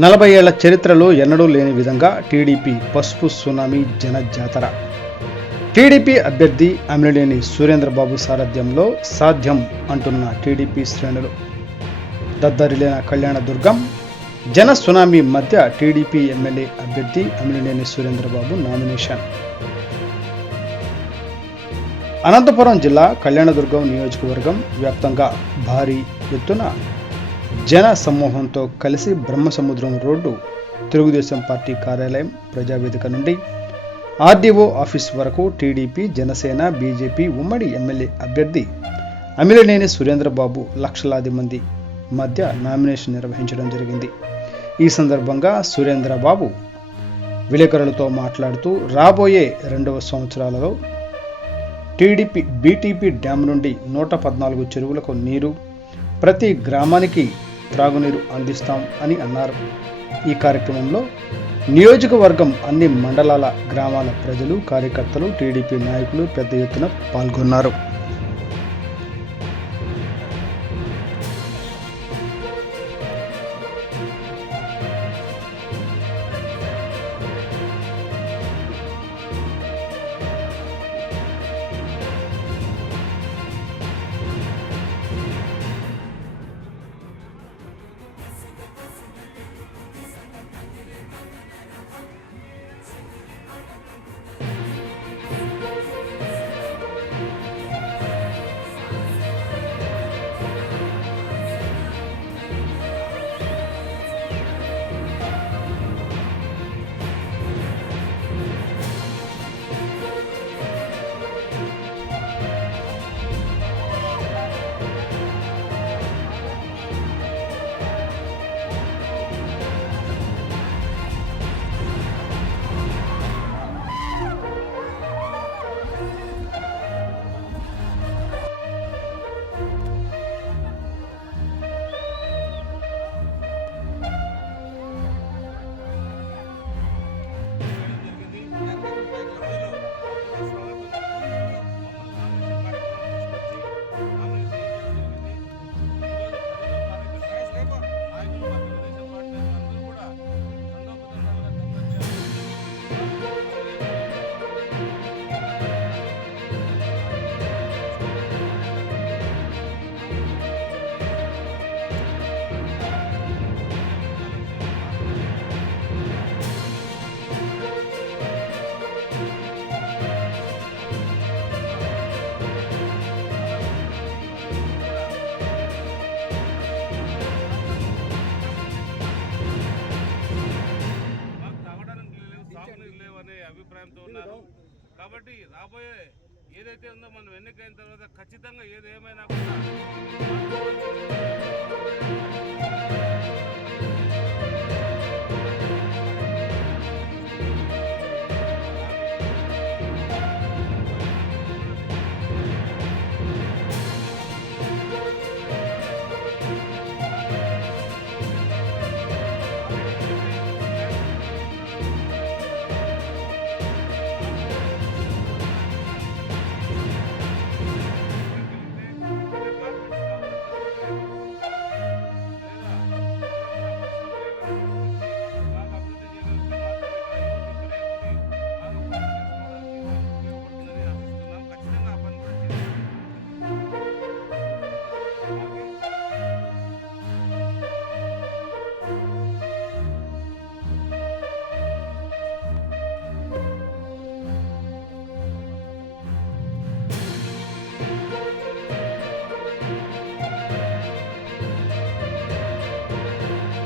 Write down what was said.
40 ఏళ్ల చరిత్రలో ఎన్నడూ లేని విధంగా టీడీపీ పసుపు సునామీ జన జాతర. టీడీపీ అభ్యర్థి అమిలినేని సురేంద్రబాబు సారథ్యంలో సాధ్యం అంటున్న టీడీపీ శ్రేణులు. దద్దరిల్లిన కళ్యాణదుర్గం జన సునామీ మధ్య టీడీపీ ఎమ్మెల్యే అభ్యర్థి అమిలినేని సురేంద్రబాబు నామినేషన్. అనంతపురం జిల్లా కళ్యాణదుర్గం నియోజకవర్గం వ్యాప్తంగా భారీ ఎత్తున జన సమూహంతో కలిసి బ్రహ్మసముద్రం రోడ్డు, తెలుగుదేశం పార్టీ కార్యాలయం, ప్రజావేదిక నుండి ఆర్డీఓ ఆఫీస్ వరకు టీడీపీ, జనసేన, బీజేపీ ఉమ్మడి ఎమ్మెల్యే అభ్యర్థి అమిలినేని సురేంద్రబాబు లక్షలాది మంది మధ్య నామినేషన్ నిర్వహించడం జరిగింది. ఈ సందర్భంగా సురేంద్రబాబు విలేకరులతో మాట్లాడుతూ రాబోయే 2వ సంవత్సరాలలో బీటీపీ డ్యాం నుండి 114 చెరువులకు నీరు, ప్రతి గ్రామానికి త్రాగునీరు అందిస్తాం అని అన్నారు. ఈ కార్యక్రమంలో నియోజకవర్గం అన్ని మండలాల, గ్రామాల ప్రజలు, కార్యకర్తలు, టీడీపీ నాయకులు పెద్ద ఎత్తున పాల్గొన్నారు. అభిప్రాయంతో ఉన్నారు. కాబట్టి రాబోయే ఏదైతే ఉందో మనం ఎన్నికైన తర్వాత ఖచ్చితంగా ఏదేమైనా కూడా